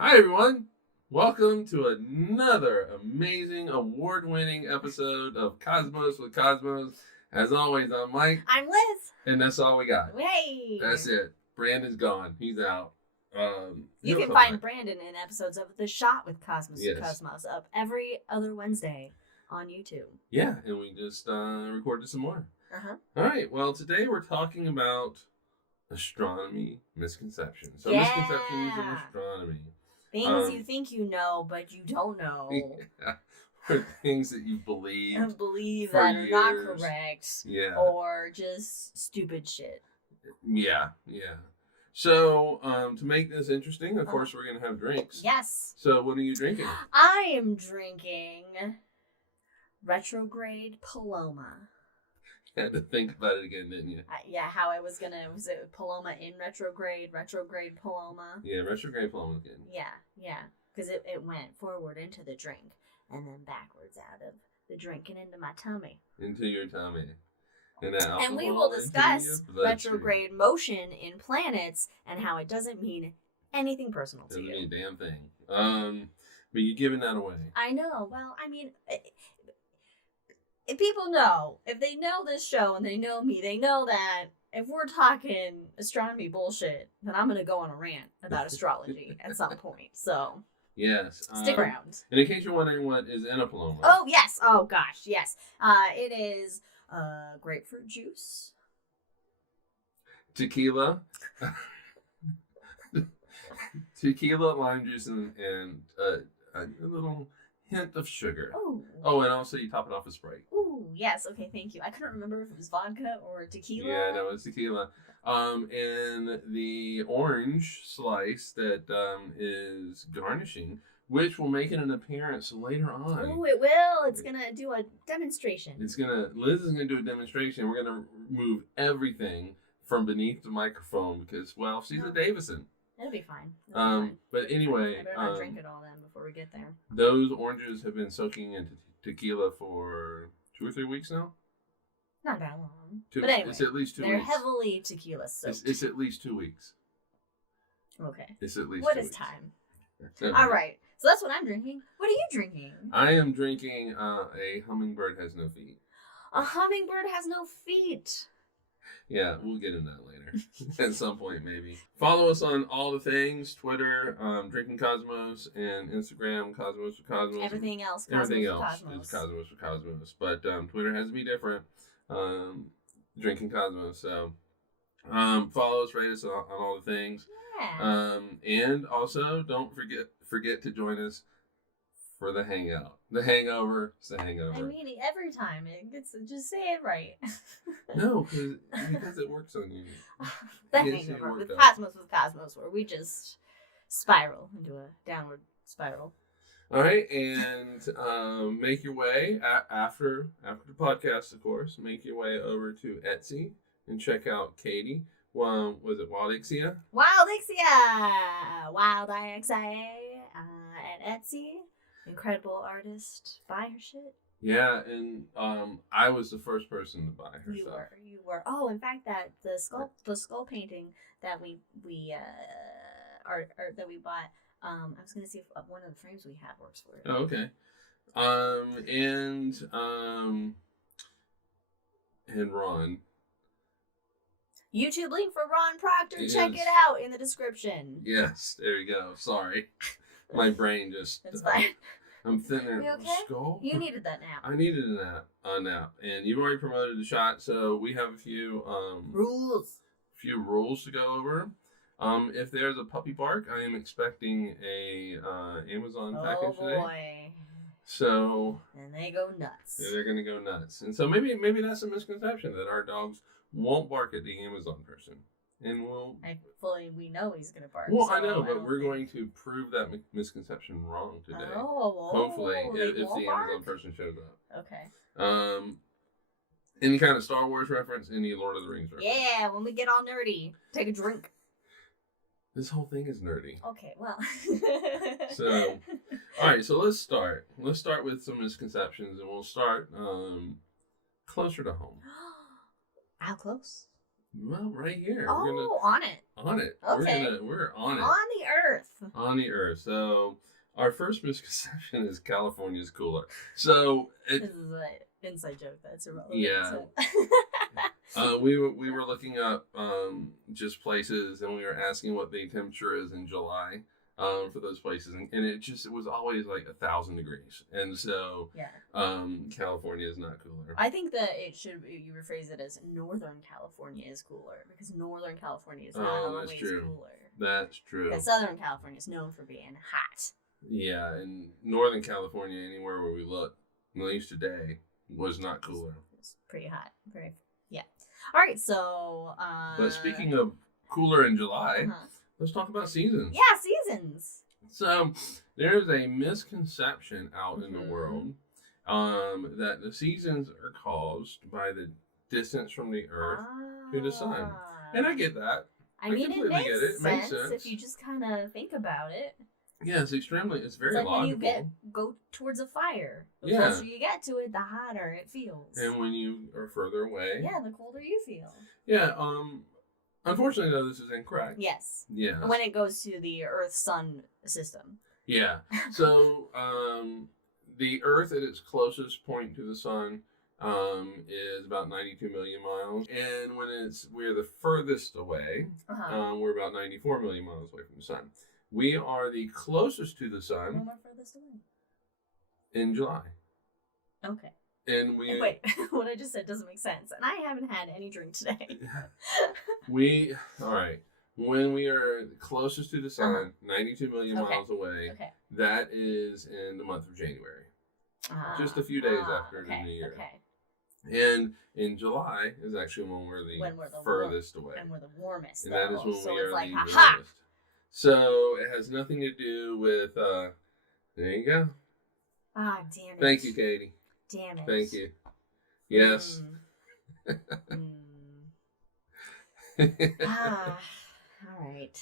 Hi, everyone. Welcome to another amazing, award-winning episode of Cosmos with Cosmos. As always, I'm Mike. I'm Liz. And that's all we got. Hey. That's it. Brandon's gone. He's out. You can find Brandon in episodes of The Shot with Cosmos Yes. with Cosmos up every other Wednesday on YouTube. Yeah, and we just recorded some more. Uh-huh. All right. Well, today we're talking about astronomy misconceptions. So Yeah. misconceptions in astronomy. Things you think you know, but you don't know. Yeah. Or things that you believe. And believe for that are not years. correct. Yeah. Or just stupid shit. Yeah. So, to make this interesting, of course, we're going to have drinks. Yes. So, what are you drinking? I am drinking Retrograde Paloma. You had to think about it again, didn't you? How I was gonna, was it Paloma in retrograde Paloma? Yeah, retrograde Paloma again. Yeah, because it went forward into the drink and then backwards out of the drink and into my tummy. Into your tummy. And we will discuss retrograde motion in planets and how it doesn't mean anything personal to you. Doesn't mean a damn thing. But you're giving that away. I know. Well, I mean, if people know, if they know this show and they know me, they know that if we're talking astronomy bullshit, then I'm going to go on a rant about astrology at some point. So, yes. Stick around. And in case you're wondering what is in a Paloma. Oh, yes. Oh, gosh. Yes. It is grapefruit juice. Tequila. Tequila, lime juice, and a little hint of sugar. Ooh. Oh, and also you top it off with Sprite. Ooh, yes. Okay, thank you. I couldn't remember if it was vodka or tequila. Yeah, no, it's tequila. And the orange slice that is garnishing, which will make it an appearance later on. Ooh, it will. It's gonna do a demonstration. Liz is gonna do a demonstration. We're gonna move everything from beneath the microphone because, well, she's a Davison. It'll be fine. But anyway, I better not drink it all then before we get there. Those oranges have been soaking into tequila for 2 or 3 weeks now. Not that long. 2, but anyway, it's at least 2 weeks. They're heavily tequila soaked. It's at least 2 weeks. Okay. It's at least. What 2 is weeks. time? Okay. All right. So that's what I'm drinking. What are you drinking? I am drinking a Hummingbird Has No Feet. A hummingbird has no feet. Yeah, we'll get into that later at some point, maybe. Follow us on all the things: Twitter, Drinking Cosmos, and Instagram, Cosmos with Cosmos. Everything else, Everything Cosmos else with Cosmos. is Cosmos with Cosmos. But Twitter has to be different. Drinking Cosmos. So follow us, rate us on all the things. Yeah. And also, don't forget to join us for the hangout. The hangover is the hangover. I mean, every time it gets, just say it right. No, because it works on you. The hangover with Cosmos, where we just spiral into a downward spiral. All right, and make your way after the podcast, of course. Make your way over to Etsy and check out Katie. Was it Wildixia? Wildixia at Etsy. Incredible artist. Buy her shit. Yeah, and I was the first person to buy her stuff. You were. Oh, in fact, that the skull painting that we bought. I was gonna see if one of the frames we have works for it. Oh, okay. And Ron. YouTube link for Ron Proctor. Check it out in the description. Yes, there you go. Sorry, my brain just. It's fine. I'm thinking. You okay? Skull? You needed that nap. I needed a nap, and you've already promoted the shot, so we have a few rules to go over. If there's a puppy bark, I am expecting a Amazon package today. Oh boy! So and they go nuts. Yeah, they're gonna go nuts, and so maybe that's a misconception that our dogs won't bark at the Amazon person, and we know he's gonna bark. Well, so I know, but we're going to prove that misconception wrong today. Hopefully, if the Amazon person shows up. Okay. Any kind of Star Wars reference, any Lord of the Rings reference. Yeah, when we get all nerdy, take a drink. This whole thing is nerdy. Okay, well. So, all right, so let's start. Let's start with some misconceptions, and we'll start closer to home. How close? Well, right here. Oh, on it. On it. Okay. We're on it. On the Earth. On the Earth. So our first misconception is California's cooler. So this is an inside joke that's irrelevant. Yeah. So. We were looking up just places, and we were asking what the temperature is in July for those places, and it was always like 1,000 degrees, and so California is not cooler. I think that you rephrase it as Northern California is cooler, because Northern California is not always cooler. That's true. Because Southern California is known for being hot. Yeah, and Northern California, anywhere where we look, at least today, was not cooler. It's pretty hot. All right, so. But speaking of cooler in July, let's talk about seasons. Yeah, seasons. So there's a misconception out in the world that the seasons are caused by the distance from the Earth to the Sun, and I get that. I mean, it makes sense if you just kind of think about it. Yeah, it's very like logical. When you go towards a fire, the closer you get to it, the hotter it feels. And when you are further away, the colder you feel. Yeah. Unfortunately, though, this is incorrect. Yes. Yeah. When it goes to the Earth-Sun system. Yeah. So, the Earth at its closest point to the Sun is about 92 million miles, and when we're the furthest away, we're about 94 million miles away from the Sun. We are the closest to the Sun. When we're furthest away? In July. Okay. And wait, what I just said doesn't make sense, and I haven't had any drink today. All right. When we are closest to the Sun, 92 million miles away, that is in the month of January. Just a few days after the New Year. Okay. And in July is actually when we're the furthest away. And we're the warmest. And that is when we are like, the warmest. So it has nothing to do with, there you go. Ah, damn it. Thank you, Katie. Damn it. Thank you. Yes. All right.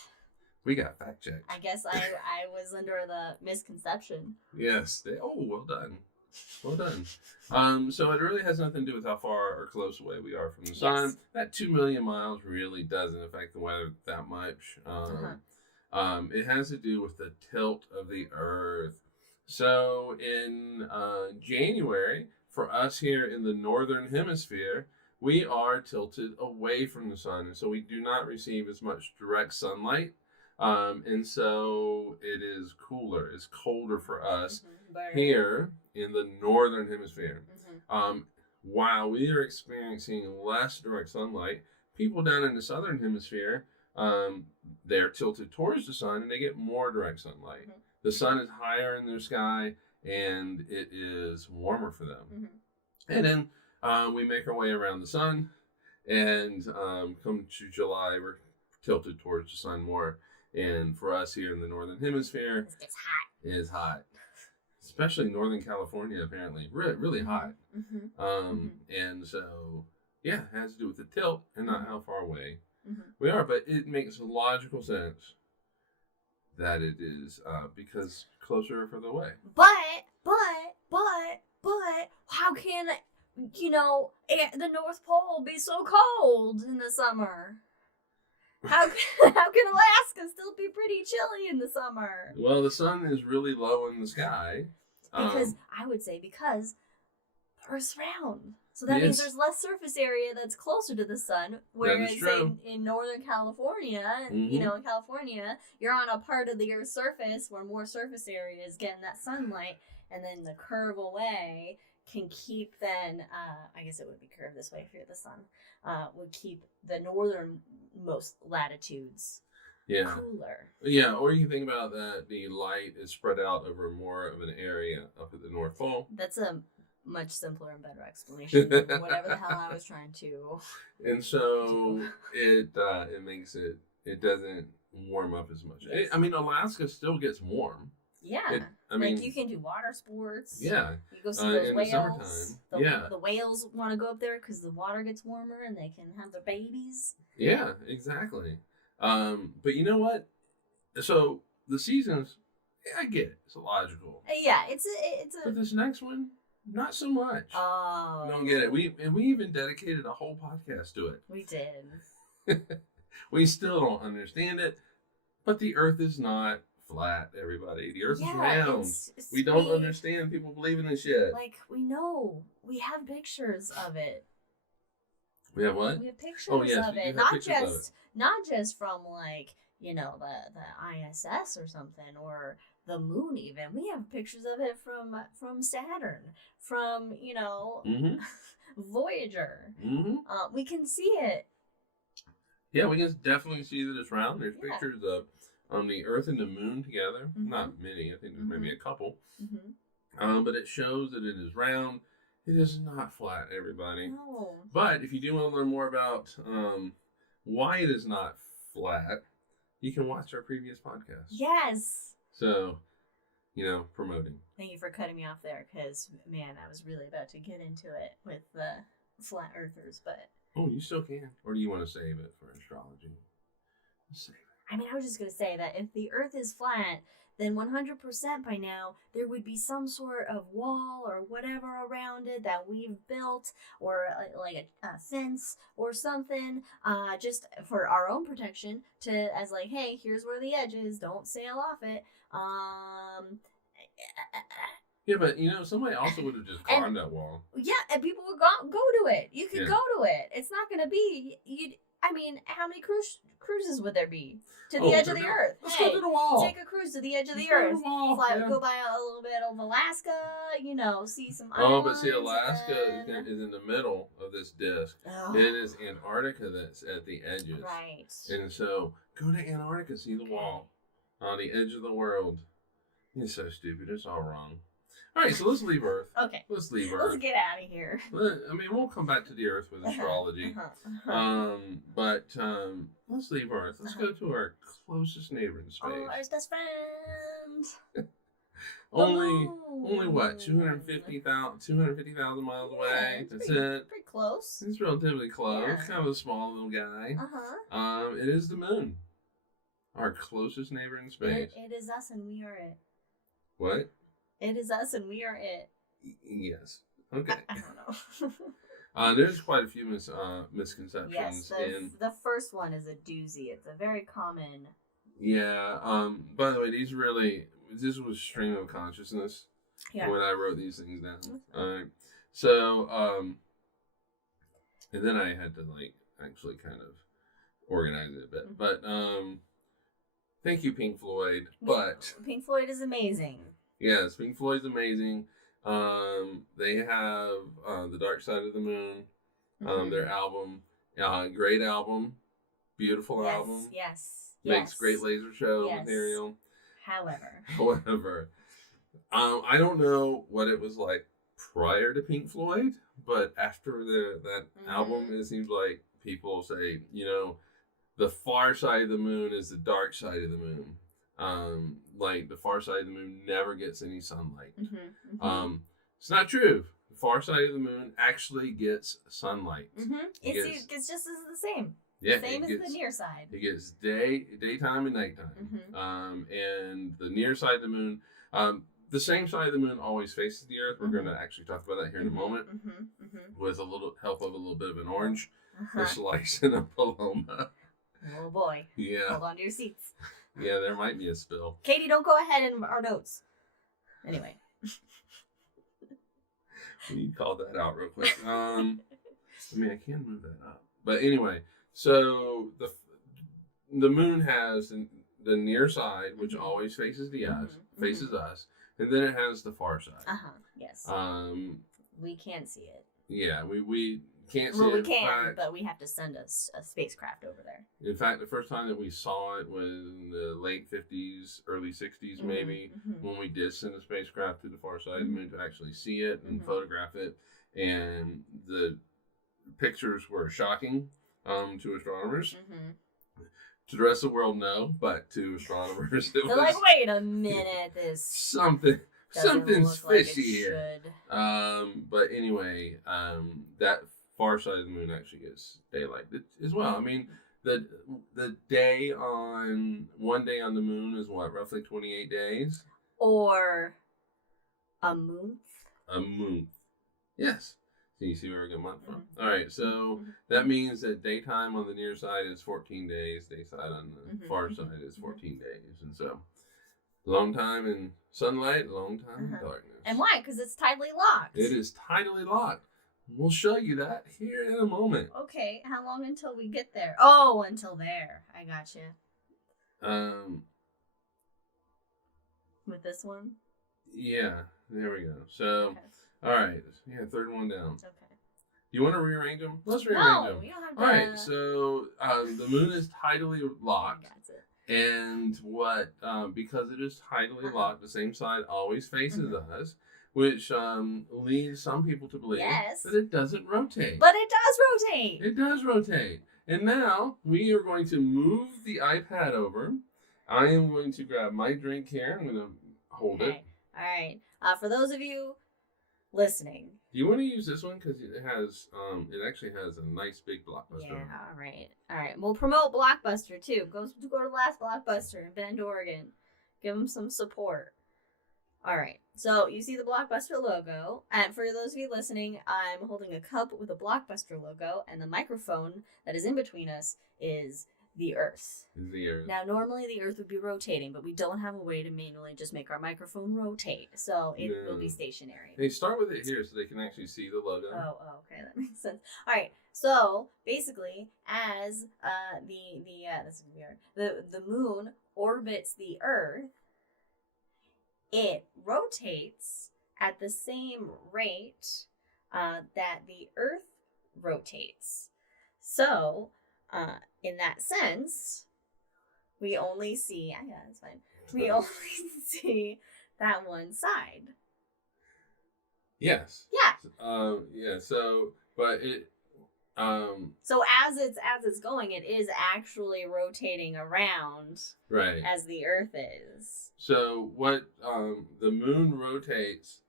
We got fact checked. I guess I was under the misconception. Yes. Well done. Well done. So it really has nothing to do with how far or close away we are from the Sun. Yes. That 2 million miles really doesn't affect the weather that much. It has to do with the tilt of the Earth. So in January, for us here in the Northern Hemisphere, we are tilted away from the Sun. And so we do not receive as much direct sunlight. And so it is cooler. It's colder for us here in the Northern Hemisphere. While we are experiencing less direct sunlight, people down in the Southern Hemisphere, they're tilted towards the Sun and they get more direct sunlight. The Sun is higher in their sky and it is warmer for them. And then we make our way around the Sun, and come to July, we're tilted towards the Sun more. And for us here in the Northern Hemisphere, it's hot. It is hot. Especially Northern California, apparently. Really hot. And so, it has to do with the tilt and not how far away we are. But it makes logical sense that it is because closer or further away. But, how can, the North Pole be so cold in the summer? How can Alaska still be pretty chilly in the summer? Well, the Sun is really low in the sky. Because the Earth's round. So that means there's less surface area that's closer to the Sun. Whereas in Northern California, in California, you're on a part of the Earth's surface where more surface area is getting that sunlight, and then the curve away can keep I guess it would be curved this way if you're the Sun, would keep the northernmost latitudes cooler. Yeah, or you can think about that the light is spread out over more of an area up at the North Pole. That's a much simpler and better explanation than whatever the hell I was trying to. And so it makes it doesn't warm up as much. Yes. Alaska still gets warm. Yeah. You can do water sports. Yeah. You go see those in whales. The summertime. The whales want to go up there because the water gets warmer and they can have their babies. Yeah, exactly. But you know what? So the seasons, I get it. It's logical. Yeah, it's a. But this next one, not so much. Oh. Don't get it. We even dedicated a whole podcast to it. We did. We still don't understand it, but the Earth is not flat, everybody. The Earth is round. We don't understand people believe in this shit. Like, we know. We have pictures of it. We have what? We have pictures of it. Not just from, like, you know, the ISS or something, or the moon even. We have pictures of it from Saturn, from, you know, Voyager. We can see it. Yeah, we can definitely see that it's round. There's pictures of the Earth and the Moon together. Not many. I think there's maybe a couple. But it shows that it is round. It is not flat, everybody. No. But if you do want to learn more about why it is not flat, you can watch our previous podcast. Yes. So, you know, promoting. Thank you for cutting me off there, because, man, I was really about to get into it with the flat earthers, but... Oh, you still can. Or do you want to save it for astrology? Save it. I mean, I was just going to say that if the Earth is flat, then 100% by now, there would be some sort of wall or whatever around it that we've built, or like a fence or something, just for our own protection, as like, hey, here's where the edge is, don't sail off it. Yeah, but, you know, somebody also would have just climbed that wall. Yeah, and people would go to it. You could go to it. It's not going to be... I mean, how many cruises would there be to the edge of the Earth? Let's go to the wall. Take a cruise to the edge of the Earth. Go by a little bit of Alaska, you know, see some islands. But see, Alaska is in the middle of this disc. Oh. It is Antarctica that's at the edges. Right. And so, go to Antarctica, see the wall on the edge of the world. It's so stupid. It's all wrong. All right, so let's leave Earth. Okay. Let's leave Earth. Let's get out of here. I mean, we'll come back to the Earth with astrology. But let's leave Earth. Let's go to our closest neighbor in space. Oh, our best friend. only what? 250,000 miles away. That's it. Pretty close. It's relatively close. Yeah. Kind of a small little guy. It is the moon. Our closest neighbor in space. It is us and we are it. What? It is us and we are it. Yes. Okay. I don't know. There's quite a few misconceptions. Yes, the first one is a doozy. It's a very common. Yeah. By the way, this was stream of consciousness when I wrote these things down. So, and then I had to actually kind of organize it a bit. But thank you, Pink Floyd. But Pink Floyd is amazing. Yes, Pink Floyd's amazing. They have The Dark Side of the Moon, their album. Great album. Beautiful album. Yes. Makes great laser show material. However, I don't know what it was like prior to Pink Floyd, but after that album, it seems like people say, you know, the far side of the moon is the dark side of the moon. Like the far side of the moon never gets any sunlight. It's not true. The far side of the moon actually gets sunlight. It's just the same. Yeah, same as the near side. It gets daytime and nighttime. And the near side of the moon, the same side of the moon always faces the Earth. We're going to actually talk about that here in a moment. With a little help of a little bit of an orange, a slice and a Paloma. Oh boy. Yeah. Hold on to your seats. Yeah, there might be a spill. Katie, don't go ahead in our notes. Anyway. You called that out real quick. I mean, I can move that up. But anyway, so the moon has the near side, which always faces faces us, and then it has the far side. Yes. We can't see it. Yeah, we can't see it. Well, we can, but we have to send a spacecraft over there. In fact, the first time that we saw it was in the late 50s, early 60s, maybe, when we did send a spacecraft to the far side of the moon to actually see it and photograph it. And the pictures were shocking to astronomers. To the rest of the world, no, but to astronomers, it was like, wait a minute, something's fishy here. Should. But anyway, that far side of the moon actually gets daylight as well. I mean, the day on one day on the moon is what, roughly 28 days, or a month. A month, yes. So you see where we get month from. All right, so that means that daytime on the near side is 14 days, dayside on the far side is 14 days. And so, long time in sunlight, long time in darkness. And why? Because it's tidally locked. It is tidally locked. We'll show you that here in a moment. Okay, how long until we get there? Oh, until there. I gotcha. With this one? Yeah, there we go. So, all right. Yeah, third one down. Okay. You want to rearrange them? Let's rearrange them. No, you don't have to. All right, so the moon is tidally locked. That's it. And because it is tidally locked, the same side always faces us, which leads some people to believe that it doesn't rotate. But it does rotate. It does rotate. And now we are going to move the iPad over. I am going to grab my drink here. I'm going to hold it. All right. For those of you listening. Do you want to use this one? Because it has, it actually has a nice big Blockbuster. Yeah, all right. We'll promote Blockbuster, too. Go to the last Blockbuster in Bend, Oregon. Give them some support. All right. So you see the Blockbuster logo. And for those of you listening, I'm holding a cup with a Blockbuster logo. And the microphone that is in between us is the Earth. Now, normally the Earth would be rotating, but we don't have a way to manually just make our microphone rotate, so it will be stationary. They start with it here so they can actually see the logo. Oh, okay, that makes sense. All right, so basically, as this is weird. The moon orbits the Earth, it rotates at the same rate that the Earth rotates. So, in that sense, we only see, that's fine. We only see that one side. Yes. Yeah. Yeah. So, but it. So as it's going, it is actually rotating around. Right. As the Earth is. So what? The moon rotates.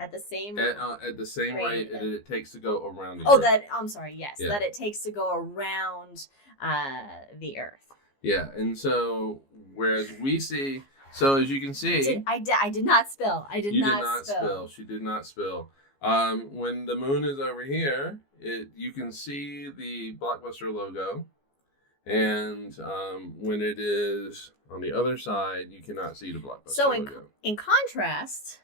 At the same rate that it takes to go around the Earth. I'm sorry, yes. Yeah. That it takes to go around the Earth. Yeah, and so whereas we see, so as you can see, I did not spill. You did not spill. She did not spill. When the moon is over here, you can see the Blockbuster logo, and when it is on the other side, you cannot see the Blockbuster logo. So in contrast,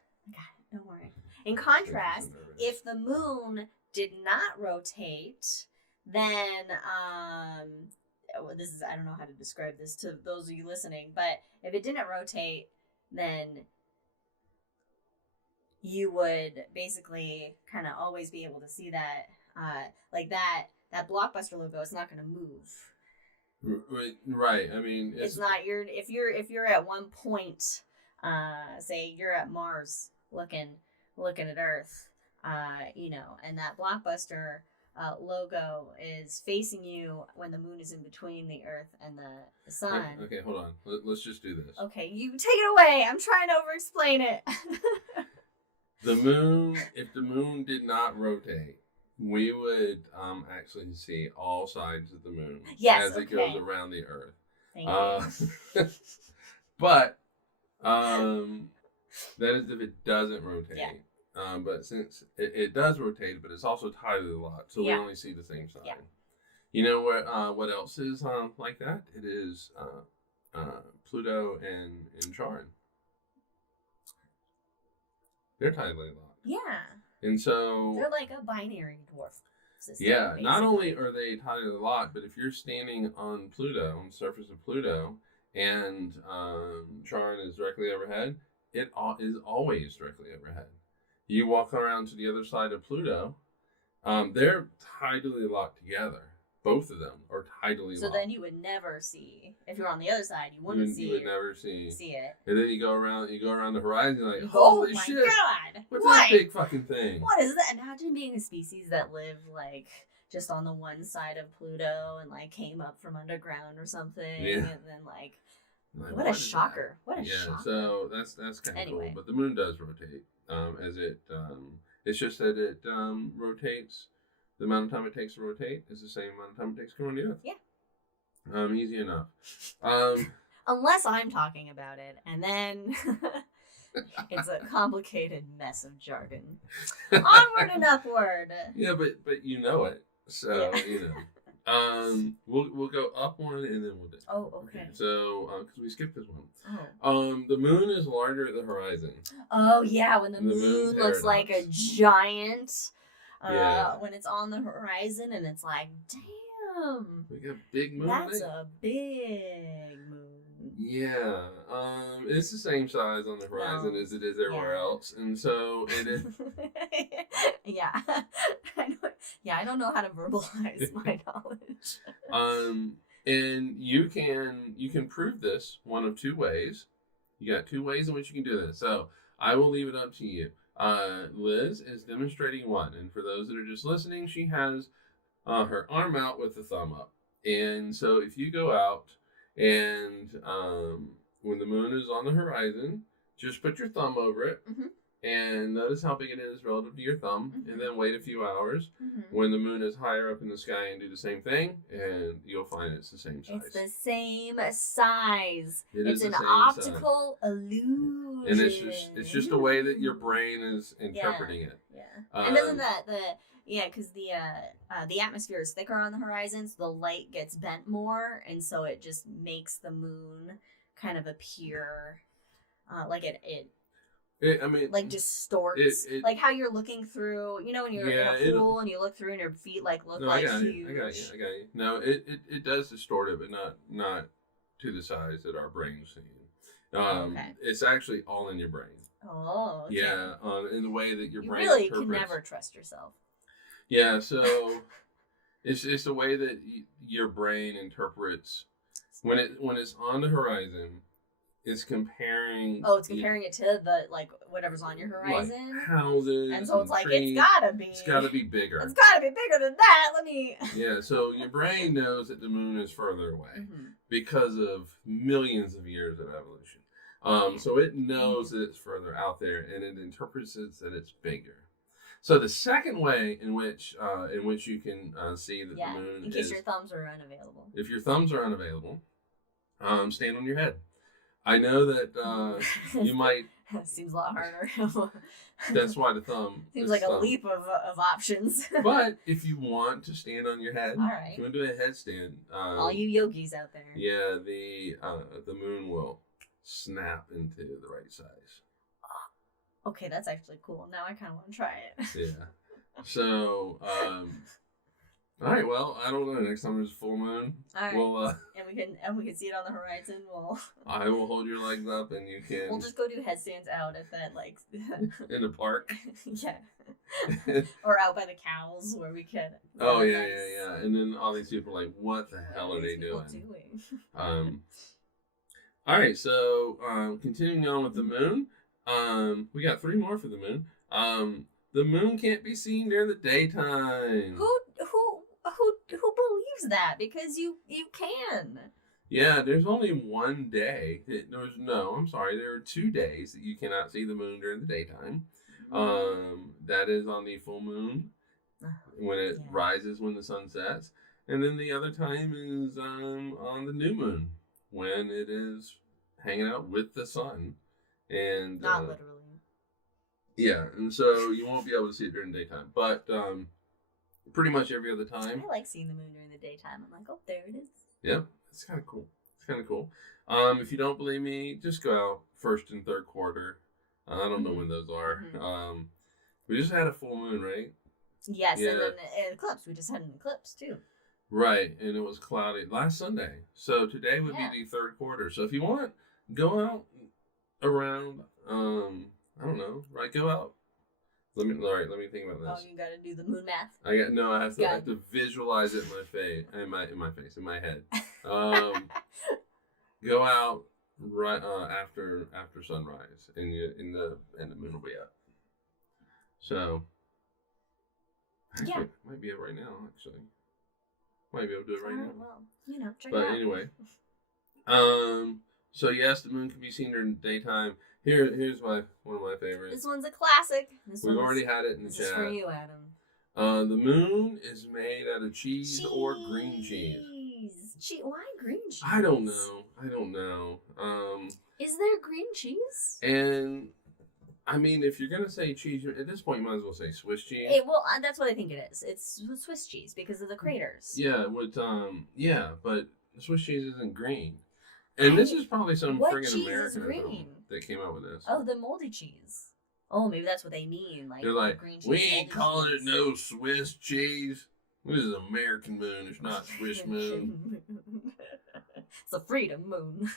don't worry. In contrast, if the moon did not rotate, then I don't know how to describe this to those of you listening, but if it didn't rotate, then you would basically kind of always be able to see that, like that Blockbuster logo is not going to move. Right. I mean, it's not if you're at one point, say you're at Mars looking at Earth, and that Blockbuster logo is facing you when the moon is in between the Earth and the sun. Okay, hold on. Let's just do this. Okay, you take it away. I'm trying to over-explain it. The moon, if the moon did not rotate, we would actually see all sides of the moon as it goes around the Earth. Thank you. But that is if it doesn't rotate. Yeah. But since it does rotate, but it's also tidally locked, so we only see the same side. Yeah. You know what else is like that? It is Pluto and Charon. They're tidally locked. Yeah. And so they're like a binary dwarf system. Yeah. Basically. Not only are they tidally locked, but if you're standing on Pluto, on the surface of Pluto, and Charon is directly overhead, it is always directly overhead. You walk around to the other side of Pluto, they're tidally locked together. Both of them are tidally locked. So then you would never see, if you're on the other side, you would never see it. And then you go around the horizon, you're like, holy shit! God! What's that big fucking thing? What is that? Imagine being a species that lived like just on the one side of Pluto and like came up from underground or something, and then like what a shocker! What a shocker! So that's kind of cool. But the moon does rotate. As it, it's just that it rotates. The amount of time it takes to rotate is the same amount of time it takes to go around the Earth. Yeah. Easy enough. Unless I'm talking about it, and then It's a complicated mess of jargon. Onward and upward. Yeah, but you know it, so Yeah. you know. We'll go up one and then we'll do. Oh, okay. So, because we skipped this one. Oh. The moon is larger at the horizon. Oh yeah, when the moon moon looks like a paradox. giant. Yeah. When it's on the horizon and it's like, damn, We got big moon. that's night. a big moon. Yeah. It's the same size on the horizon as it is everywhere else, and so it is. Yeah. I don't know how to verbalize my knowledge. And you can prove this one of two ways. You got two ways in which you can do this. So I will leave it up to you. Liz is demonstrating one, and for those that are just listening, she has her arm out with the thumb up. And so if you go out and when the moon is on the horizon, just put your thumb over it. Mm-hmm. And notice how big it is relative to your thumb, and then wait a few hours when the moon is higher up in the sky and do the same thing, and you'll find it's the same size. It's the same size. It's an same optical illusion. And it's just the way that your brain is interpreting it. Yeah. And doesn't because the atmosphere is thicker on the horizon, so the light gets bent more, and so it just makes the moon kind of appear like it like distorts, like how you're looking through, when you're in a pool and you look through and your feet look like huge. I got you. No, it does distort it, but not to the size that our brain's seeing. Okay. It's actually all in your brain. Oh, okay. Yeah, in the way that your brain really interprets. can never trust yourself. Yeah, so it's the way that your brain interprets when it's on the horizon. It's comparing. Oh, it's comparing it to the whatever's on your horizon. Like houses. And so it's like trees. It's gotta be bigger. It's gotta be bigger than that. Let me. Yeah, so your brain knows that the moon is further away because of millions of years of evolution. So it knows that it's further out there, and it interprets it that it's bigger. So the second way in which you can see that the moon in case your thumbs are unavailable. If your thumbs are unavailable, stand on your head. I know that you might. Seems a lot harder. That's why the thumb. Seems like a leap of options. But if you want to stand on your head, all right. If you want to do a headstand, all you yogis out there. Yeah, the moon will snap into the right size. Okay, that's actually cool. Now I kind of want to try it. Yeah. So, all right. Well, I don't know. Next time there's a full moon, all right. We'll and we can see it on the horizon. I will hold your legs up, and you can. We'll just go do headstands out at that in the park. Yeah. Or out by the cows where we could. Oh yeah. And then all these people are like, "What the hell are they doing?" All right. So continuing on with the moon, we got 3 more for the moon. The moon can't be seen during the daytime. Who believes that? Because you can. Yeah, there's only one day. I'm sorry. There are 2 days that you cannot see the moon during the daytime. That is on the full moon when it rises when the sun sets, and then the other time is on the new moon when it is hanging out with the sun, and not literally. Yeah, and so you won't be able to see it during the daytime, but pretty much every other time. I like seeing the moon during the daytime. I'm like, oh, there it is. Yep, it's kind of cool. If you don't believe me, just go out first and third quarter. I don't know when those are. We just had a full moon, right? Yes, and then an eclipse. We just had an eclipse too. Right, and it was cloudy last Sunday. So today would be the third quarter. So if you want, go out around. I don't know. Right, go out. Let me think about this. Oh, you got to do the moon math. I have to visualize it in my head. Go out right after sunrise, and the moon will be up. So yeah, might be up right now. Actually, might be able to do it right now. Well, check but it out. Anyway, so yes, the moon can be seen during the daytime. Here's one of my favorites. This one's a classic. We've already had it in the chat. This is for you, Adam. The moon is made out of cheese or green cheese. Why green cheese? I don't know. Is there green cheese? And I mean, if you're gonna say cheese, at this point, you might as well say Swiss cheese. That's what I think it is. It's Swiss cheese because of the craters. Yeah, but Swiss cheese isn't green. And this is probably some friggin' American that came up with this. Oh, the moldy cheese. Oh, maybe that's what they mean. Like, they're like, green cheese, we ain't calling it no Swiss cheese. This is American moon. It's not Swiss moon. It's a freedom moon.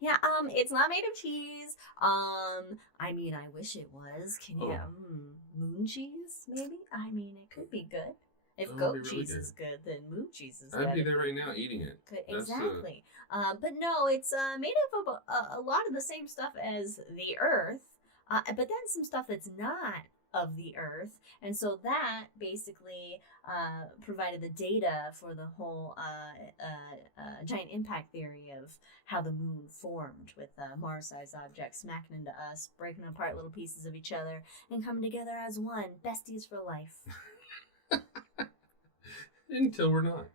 Yeah, it's not made of cheese. I mean, I wish it was. Can you moon cheese? Maybe. I mean, it could be good. If goat cheese is good, then moon cheese is good. I'd be there right now eating it. Exactly. But no, it's made up of a lot of the same stuff as the Earth, but then some stuff that's not of the Earth. And so that basically provided the data for the whole giant impact theory of how the moon formed, with Mars-sized objects smacking into us, breaking apart little pieces of each other, and coming together as one. Besties for life. Until we're not.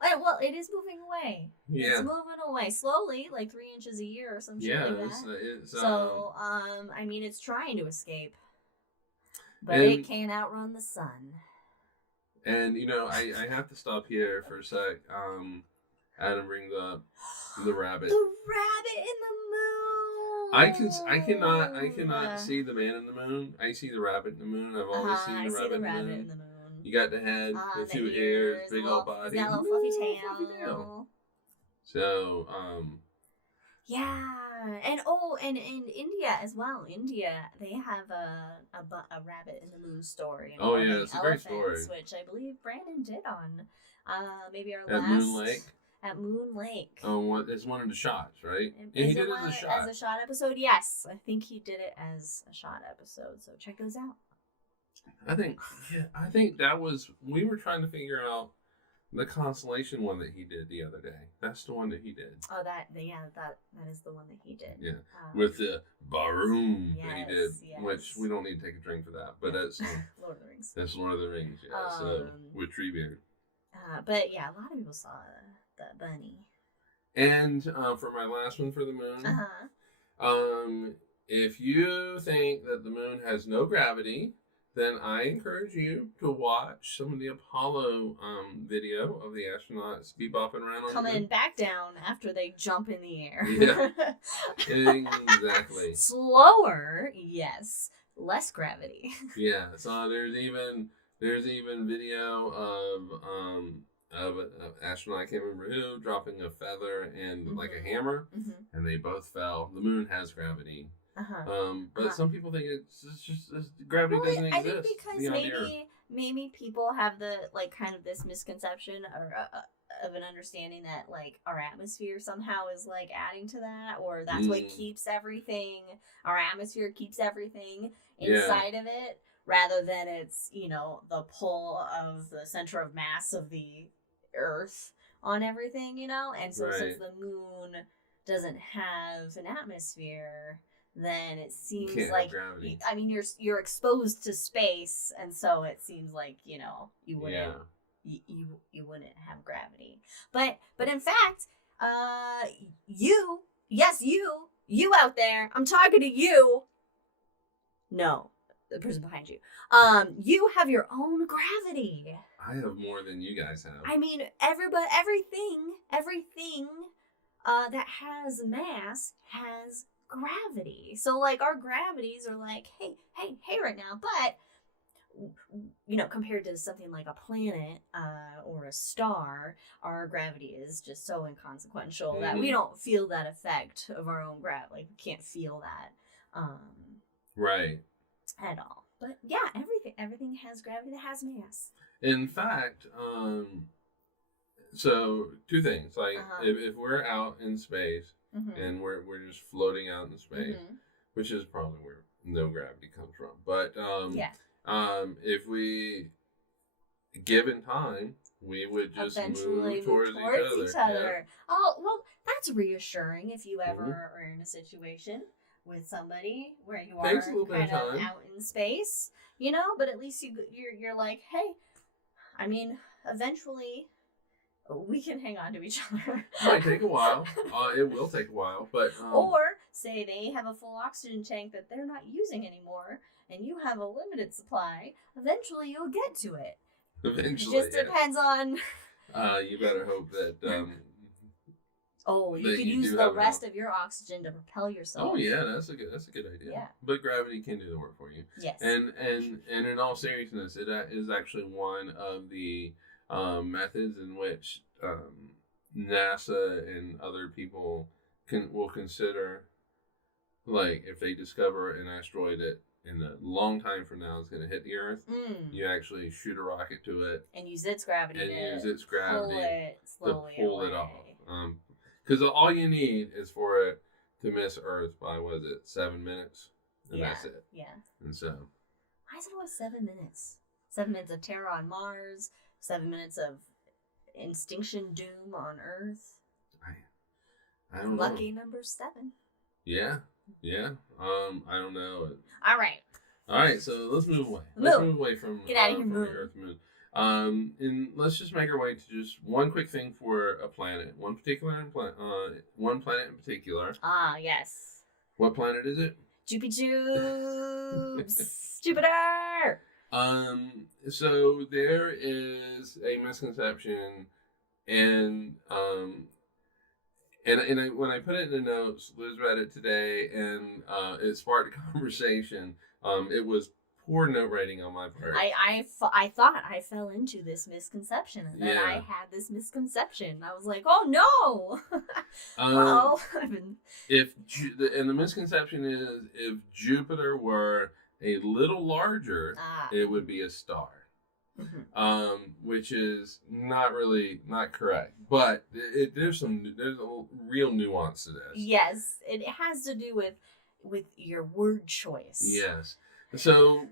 Well, it is moving away. Yeah. It's moving away slowly, like 3 inches a year or some shit like that. So, I mean, it's trying to escape. But it can't outrun the sun. And, you know, I have to stop here for a sec. Adam brings up the rabbit. The rabbit in the moon! I cannot see the man in the moon. I see the rabbit in the moon. I've always seen the rabbit in the moon. You got the head, the 2 ears, big old body. Got a little fluffy tail. So, yeah, and in India as well. India, they have a rabbit in the moon story. Oh yeah, it's a great story. Which I believe Brandon did on maybe our last Moon Lake. At Moon Lake. Oh, it's one of the shots, right? Yeah, he did it as a shot. As a shot episode, yes. I think he did it as a shot episode. So check those out. I think that was, we were trying to figure out the constellation one that he did the other day. That's the one that he did. Oh, that is the one that he did. Yeah, with the Baroom that he did, yes. which we don't need to take a drink for that, but that's Lord of the Rings. That's Lord of the Rings, yeah. So with Treebeard. But yeah, a lot of people saw the bunny. And for my last one for the moon, if you think that the moon has no gravity, then I encourage you to watch some of the Apollo video of the astronauts bebopping around on coming back down after they jump in the air. Yeah, exactly. Slower, yes. Less gravity. Yeah. So there's even video of an astronaut, I can't remember who, dropping a feather and like a hammer, and they both fell. The moon has gravity. But some people think it's just gravity doesn't exist. I think because maybe people have the kind of this misconception or of an understanding that our atmosphere somehow is adding to that, or that's what keeps everything. Our atmosphere keeps everything inside of it, rather than it's the pull of the center of mass of the Earth on everything, And so since the moon doesn't have an atmosphere, then it seems like I mean you're exposed to space, and so it seems like you wouldn't you wouldn't have gravity. But in fact, you out there, I'm talking to you. No, the person behind you. You have your own gravity. I have more than you guys have. I mean, everything that has mass has gravity. So our gravities are hey right now, but compared to something like a planet or a star, our gravity is just so inconsequential that we don't feel that effect of our own gravity. We can't feel that right at all. But yeah, everything has gravity that has mass. In fact, so 2 things. If we're out in space, and we're just floating out in space, which is probably where no gravity comes from. But if we, given time, we would just eventually move towards each other. Yeah. Oh, well, that's reassuring if you ever are in a situation with somebody where you are kind of out in space, but at least you're like, hey, I mean, eventually we can hang on to each other. It might take a while. It will take a while, but or say they have a full oxygen tank that they're not using anymore, and you have a limited supply, eventually you'll get to it. Eventually, it just depends on. You better hope that. You could use the rest of your oxygen to propel yourself. Oh yeah, that's a good idea. Yeah. But gravity can do the work for you. Yes. And in all seriousness, it is actually one of the methods in which NASA and other people will consider, like, if they discover an asteroid that in a long time from now is going to hit the Earth, you actually shoot a rocket to it and use its gravity to pull it off. Because all you need is for it to miss Earth by, 7 minutes? And that's it. Yeah. And so. Why is it always 7 minutes? 7 minutes of terror on Mars, 7 minutes of extinction doom on Earth. I don't know. Lucky number 7. Yeah. I don't know. All right, so let's move away. Let's move away from Get out of here, from moon. the Earth moon. And let's just make our way to just one quick thing for a planet. One planet in particular. Ah, yes. What planet is it? Jupiter. Jupiter. So there is a misconception, and when I put it in the notes, Liz read it today, and it sparked a conversation. It was poor note writing on my part. I thought I fell into this misconception, and then I had this misconception. I was like, oh no! The misconception is if Jupiter were a little larger, it would be a star. Which is not correct, but there's a real nuance to this. Yes, it has to do with your word choice. Yes. So,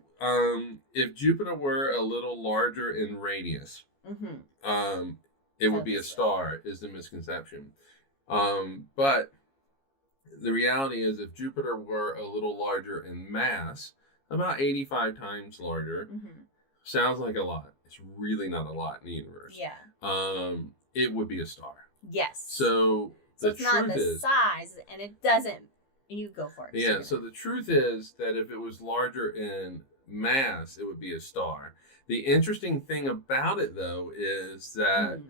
if Jupiter were a little larger in radius, it would be a star, is the misconception. But the reality is, if Jupiter were a little larger in mass, about 85 times larger, sounds like a lot. It's really not a lot in the universe. Yeah. It would be a star. Yes. So it's not the size, and it doesn't. You go for it. Yeah. So the truth is that if it was larger in mass, it would be a star. The interesting thing about it, though, is that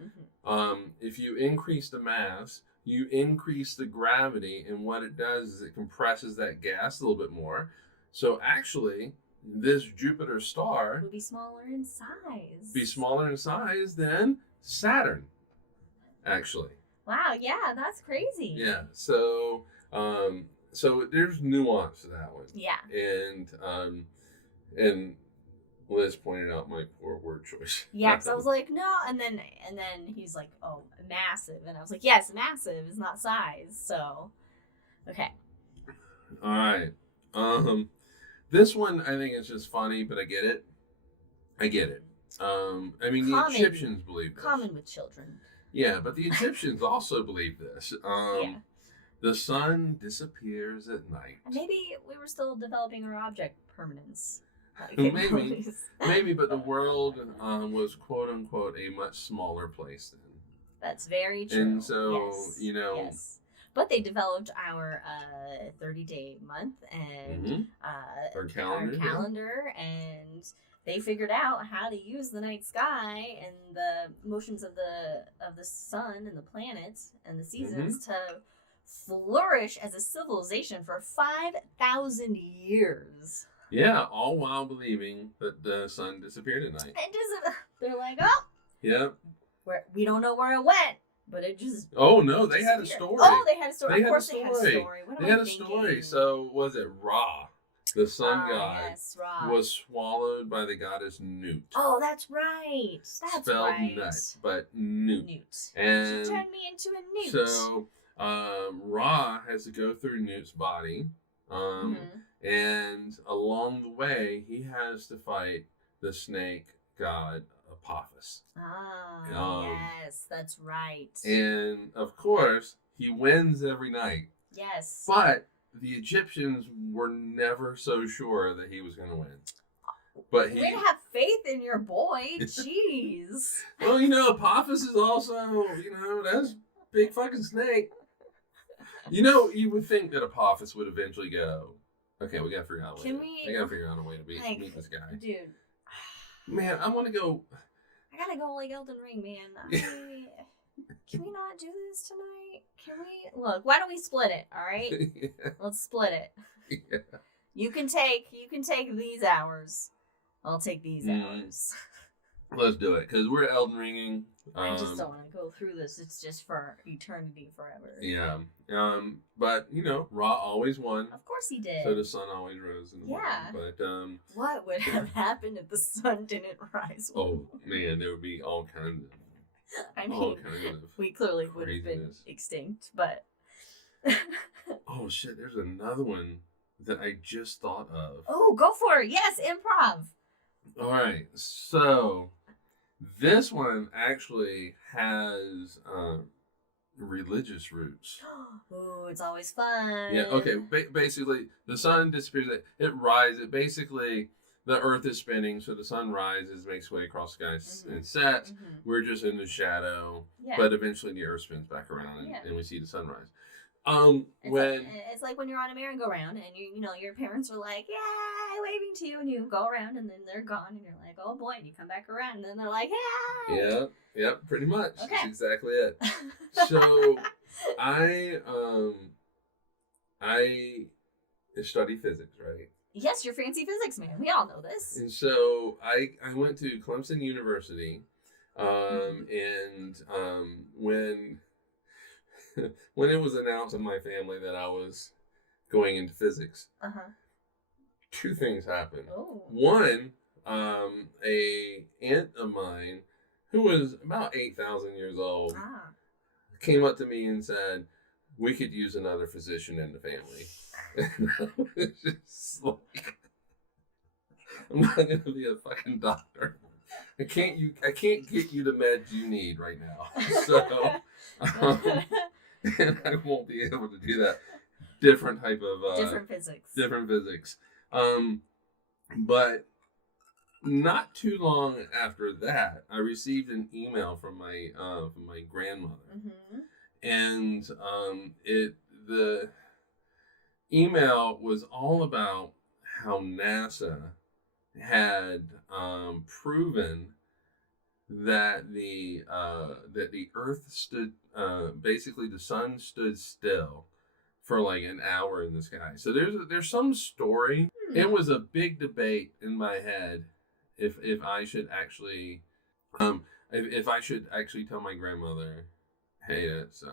if you increase the mass, you increase the gravity, and what it does is it compresses that gas a little bit more. So actually, this Jupiter star would be smaller in size. Be smaller in size than Saturn, actually. Wow, yeah, that's crazy. Yeah, so there's nuance to that one. Yeah. And Liz pointed out my poor word choice. Yeah, because I was like, no, and then he's like, oh, massive, and I was like, yes, massive is not size. So, okay. All right. This one I think is just funny, but I get it. I mean, the Egyptians believe this. Common with children. Yeah, but the Egyptians also believe this. The sun disappears at night. Maybe we were still developing our object permanence. Maybe, but the world was quote unquote a much smaller place then. That's very true. And so, yes. But they developed our 30-day month and our calendar, and they figured out how to use the night sky and the motions of the sun and the planets and the seasons to flourish as a civilization for 5,000 years. Yeah, all while believing that the sun disappeared at night. They're like, oh, yeah, we don't know where it went. But it just... Oh, no, they had a story. Oh, they had a story. Of course they had a story. They had a story. So, was it Ra, the sun god, Ra, was swallowed by the goddess Nut. Oh, that's right. Spelled nut, but Nut. And she turned me into a newt. So, Ra has to go through Nut's body. And along the way, he has to fight the snake god Apophis. Yes, that's right. And of course, he wins every night. Yes. But the Egyptians were never so sure that he was going to win. But we'd have faith in your boy. Jeez. Well, Apophis is also, that's a big fucking snake. You know, you would think that Apophis would eventually go, okay, we gotta figure out a way. We gotta figure out a way to meet this guy. Dude. Man, I want to go. I gotta go like Elden Ring, man. Can we not do this tonight? Can we? Look, why don't we split it, alright? Yeah. Let's split it. Yeah. You can take these hours. I'll take these hours. Let's do it, because we're Elden Ringing. I just don't want to go through this. It's just for eternity forever. Yeah. But, you know, Ra always won. Of course he did. So the sun always rose in the morning. But, what would have happened if the sun didn't rise? Oh, man, there would be all kinds of... I mean, we clearly would have been extinct, but... Oh, shit, there's another one that I just thought of. Oh, go for it. Yes, improv. All right, so this one actually has religious roots. Ooh, it's always fun. Yeah, okay, basically, the sun disappears, it rises, basically... The Earth is spinning, so the sun rises, makes way across the sky, and sets. Mm-hmm. We're just in the shadow, but eventually the Earth spins back around, and we see the sunrise. It's like when you're on a merry-go-round, and you know your parents are like, "Yay!" waving to you, and you go around, and then they're gone, and you're like, "Oh boy!" and you come back around, and then they're like, "Yay!" Yeah, pretty much. Okay. That's exactly it. So, I study physics, right? Yes, you're fancy physics man. We all know this. And so I went to Clemson University, and when it was announced in my family that I was going into physics, two things happened. Oh. One, a aunt of mine who was about 8,000 years old came up to me and said, "We could use another physician in the family." And I was just like, I'm not gonna be a fucking doctor. I can't get you the meds you need right now. So, and I won't be able to do that. Different type of different physics. Different physics. But not too long after that, I received an email from my grandmother, and the email was all about how NASA had proven that the Earth stood, basically the sun stood still for like an hour in the sky. So there's some story. It was a big debate in my head if I should actually if I should actually tell my grandmother, hey, it's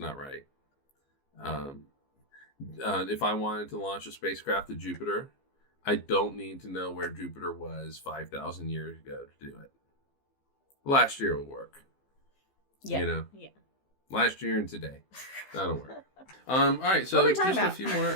not right. If I wanted to launch a spacecraft to Jupiter, I don't need to know where Jupiter was 5,000 years ago to do it. Last year will work. Yeah. You know? Yeah. Last year and today. That'll work. All right, so just a few more.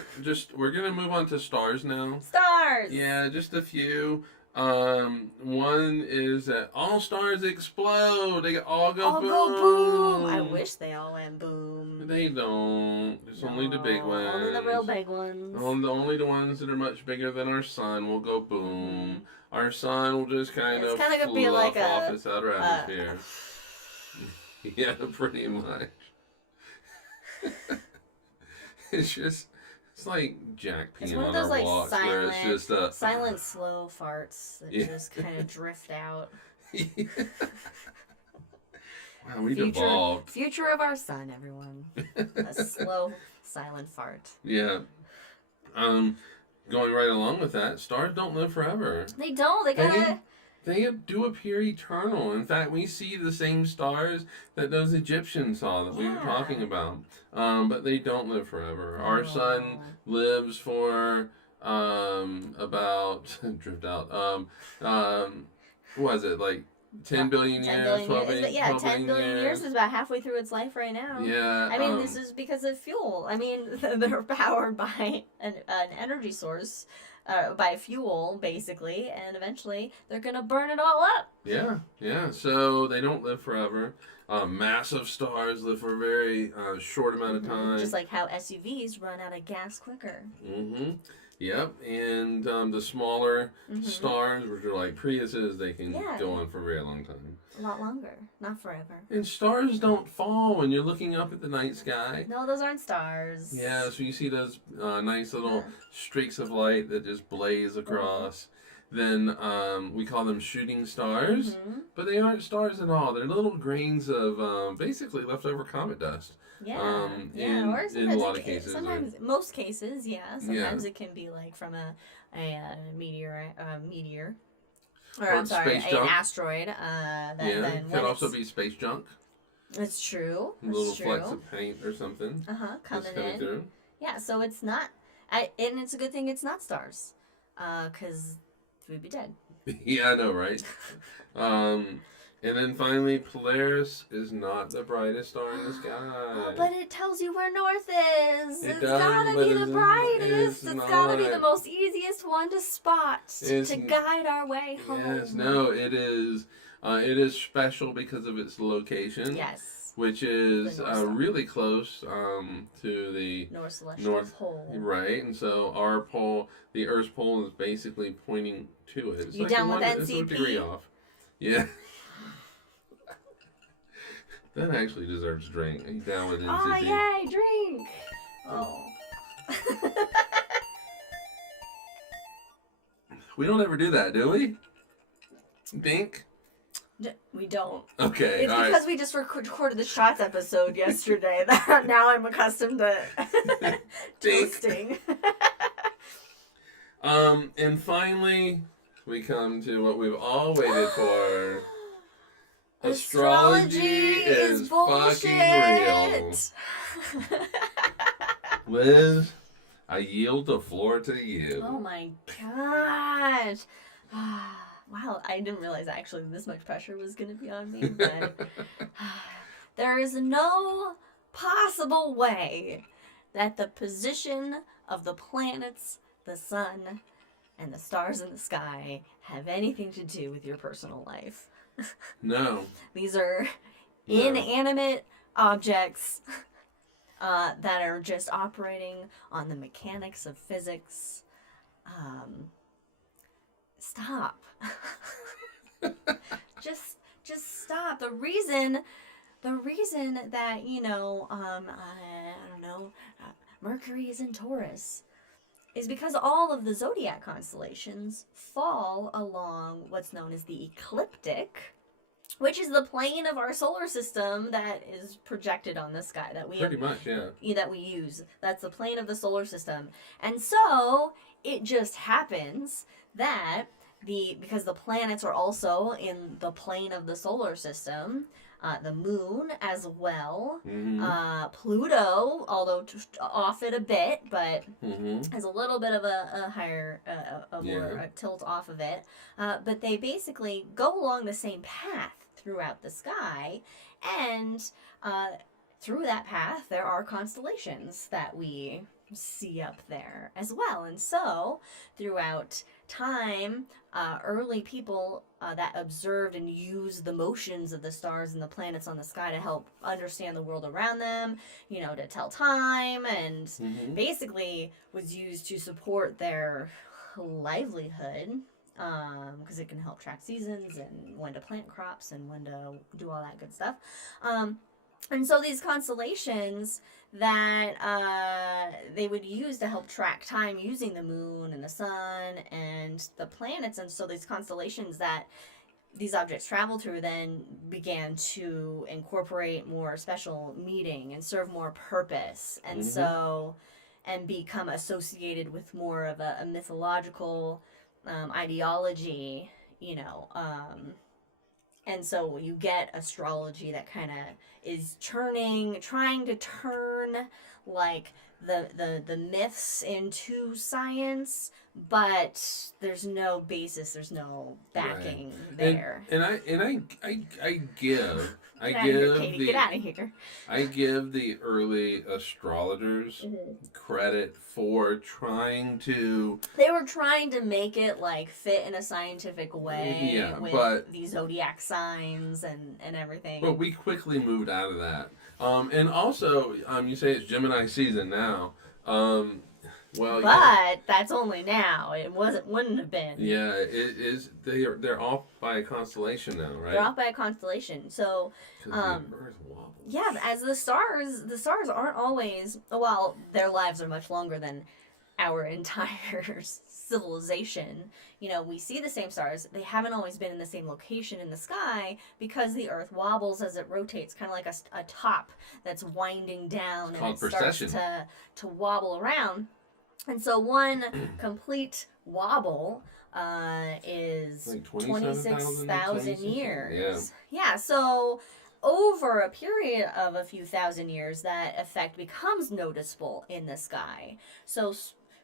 We're going to move on to stars now. Stars! Yeah, just a few. One is that all stars explode. They all go boom. Go boom. I wish they all went boom. They don't. It's only the big ones. Only the real big ones. Only the ones that are much bigger than our sun will go boom. Our sun will just kind of fluff off its outer atmosphere. Yeah, pretty much. It's like Jack peeing on our walks. It's just silent, slow farts that just kind of drift out. Wow, we've evolved. Future of our sun, everyone. A slow, silent fart. Yeah. Going right along with that, stars don't live forever. They don't. They do appear eternal. In fact, we see the same stars that those Egyptians saw that we were talking about. But they don't live forever. Our sun lives for about drift out. What was it, like 10 billion years? 12 billion, yeah, 10 billion years is about halfway through its life right now. Yeah. I mean, this is because of fuel. I mean, they're powered by an energy source. By fuel, basically, and eventually they're gonna burn it all up. Yeah. So they don't live forever. Massive stars live for a very short amount of time. Just like how SUVs run out of gas quicker. Yep, and the smaller stars, which are like Priuses, they can go on for a very long time. A lot longer, not forever. And stars don't fall when you're looking up at the night sky. No, those aren't stars. Yeah, so you see those nice little streaks of light that just blaze across. Then we call them shooting stars, but they aren't stars at all. They're little grains of basically leftover comet dust. Yeah, or in a lot of cases. Sometimes, most cases, yeah. Sometimes it can be like from a meteor, or I'm sorry, an asteroid. It can also be space junk. It's true. Little flecks of paint or something. Coming in. Through. Yeah, so it's not, and it's a good thing it's not stars, because we'd be dead. Yeah, I know, right? And then finally, Polaris is not the brightest star in the sky. But it tells you where north is. It's gotta be the brightest. It's gotta be the most easiest one to spot to guide our way home. Yes, no, it is. It is special because of its location. Yes. Which is really close to the North Celestial Pole. Right, and so our pole, the Earth's pole, is basically pointing to it. It's you down with NCP? It's a degree off. Yeah. That actually deserves a drink. Are you down with NCP? Oh, yay, drink! Oh. We don't ever do that, do we? Dink? We don't. Okay, it's because we just recorded the shots episode yesterday that now I'm accustomed to toasting. And finally, we come to what we've all waited for. Astrology is fucking real. Liz, I yield the floor to you. Oh my gosh. Wow, I didn't realize actually this much pressure was going to be on me. But there is no possible way that the position of the planets, the sun, and the stars in the sky have anything to do with your personal life. No. These are inanimate objects that are just operating on the mechanics of physics. Stop. just stop. The reason that, I don't know, Mercury is in Taurus is because all of the zodiac constellations fall along what's known as the ecliptic, which is the plane of our solar system that is projected on the sky that we that we use. That's the plane of the solar system. And so it just happens that because the planets are also in the plane of the solar system, the moon as well, Pluto, although off it a bit, but has a little bit of a higher, more tilt off of it. But they basically go along the same path throughout the sky, and through that path there are constellations that we see up there as well. And so throughout time, early people that observed and used the motions of the stars and the planets on the sky to help understand the world around them, to tell time, and basically was used to support their livelihood, because it can help track seasons and when to plant crops and when to do all that good stuff. And so these constellations that they would use to help track time using the moon and the sun and the planets, and so these constellations that these objects travel through then began to incorporate more special meaning and serve more purpose, and so and become associated with more of a mythological ideology, and so you get astrology that kind of is trying to turn like the myths into science, but there's no basis, there's no backing there. And I give Katie, get out of here. I give the early astrologers credit for trying to. They were trying to make it like fit in a scientific way with these zodiac signs and everything. But we quickly moved out of that. And also, you say it's Gemini season now. Well, but that's only now. It wouldn't have been. Yeah, it is. They're off by a constellation now, right? They're off by a constellation. So, the Earth wobbles. Yeah, as the stars aren't always. Well, their lives are much longer than our entire civilization. You know, we see the same stars. They haven't always been in the same location in the sky because the Earth wobbles as it rotates, kind of like a top that's winding down, and it starts to wobble around. And so one complete wobble is like 26,000 years. Yeah, so over a period of a few thousand years, that effect becomes noticeable in the sky. So,